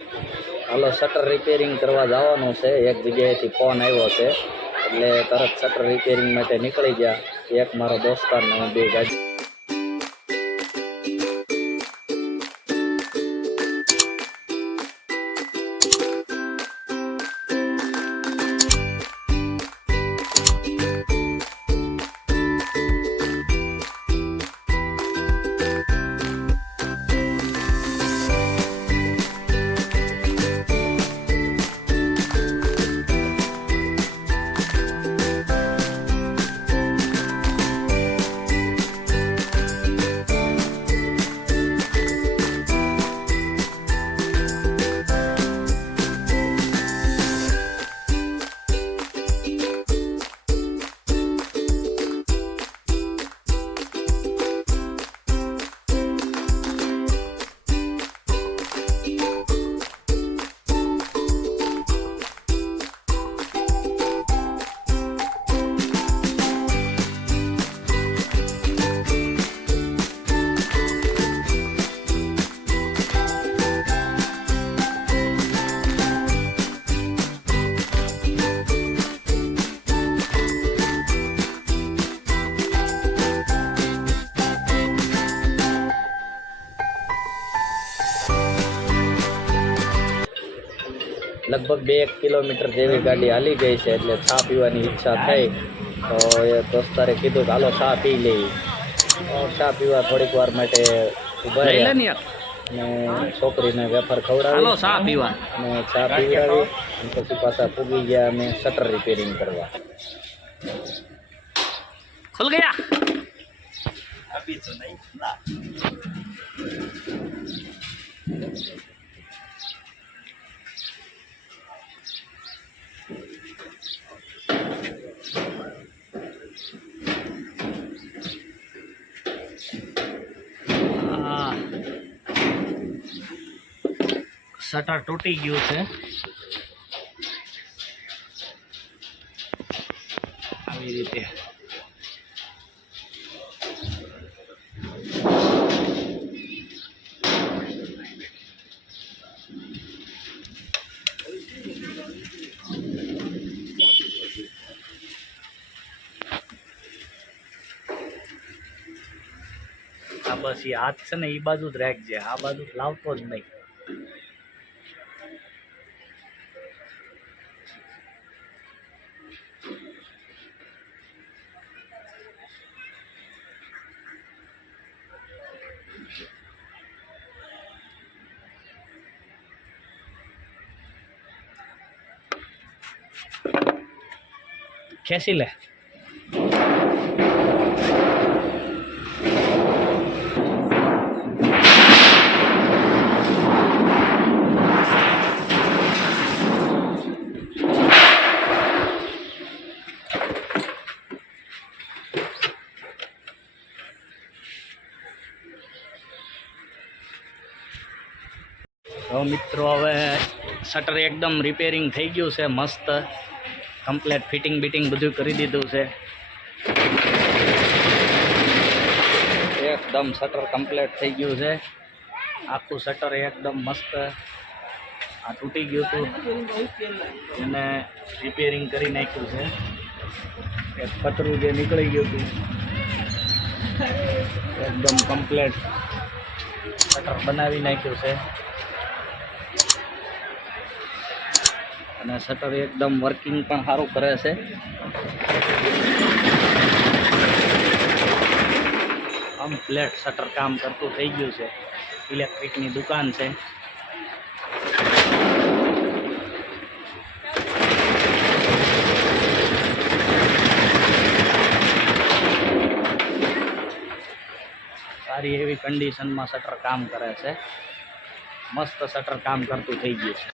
હાલો shutter repairing કરવા જવાનું છે, એક જગ્યાએથી ફોન આવ્યો છે એટલે તરત શટર રિપેરિંગ માટે નીકળી ગયા. એક મારો દોસ્તાર ને હું બે ગાડી લગભગ 2 કિલોમીટર જેવી ગાડી હાલી ગઈ છે એટલે ચા પીવાની ઈચ્છા થઈ તો એ દોસ્તારે કીધું કે હાલો ચા પી લઈએ. ચા પીવા થોડીક વાર માટે ઊભા રહ્યા ને છોકરીને વેફર ખવડાવી ચા પીવા અને ચા પીવડાવી અને પછી પાછા પૂગી ગયા અમે શટર રિપેરિંગ કરવા. ખુલ ગયા અભી તો નહીં ના. શટર તૂટી ગયું છે. આવી રીતે આ બસ એ હાથ છે ને એ બાજુ જ રાખજે, આ બાજુ લાવતો જ નહીં. ખેંચી લે. તો મિત્રો હવે શટર એકદમ રિપેરિંગ થઈ ગયું છે, મસ્ત કમ્પ્લેટ ફિટિંગ બીટિંગ બધું કરી દીધું છે. એકદમ શટર કમ્પ્લેટ થઈ ગયું છે, આખું શટર એકદમ મસ્ત. આ તૂટી ગયું હતું અને રિપેરિંગ કરી નાખ્યું છે. એક પતરું જે નીકળી ગયું હતું એકદમ કમ્પ્લેટ શટર બનાવી નાખ્યું છે અને શટર એકદમ વર્કિંગ પણ સારું કરે છે. કમ્પ્લેટ શટર કામ કરતું થઈ ગયું છે. ઇલેક્ટ્રિકની દુકાન છે. સારી એવી કન્ડિશનમાં શટર કામ કરે છે. મસ્ત શટર કામ કરતું થઈ ગયું છે.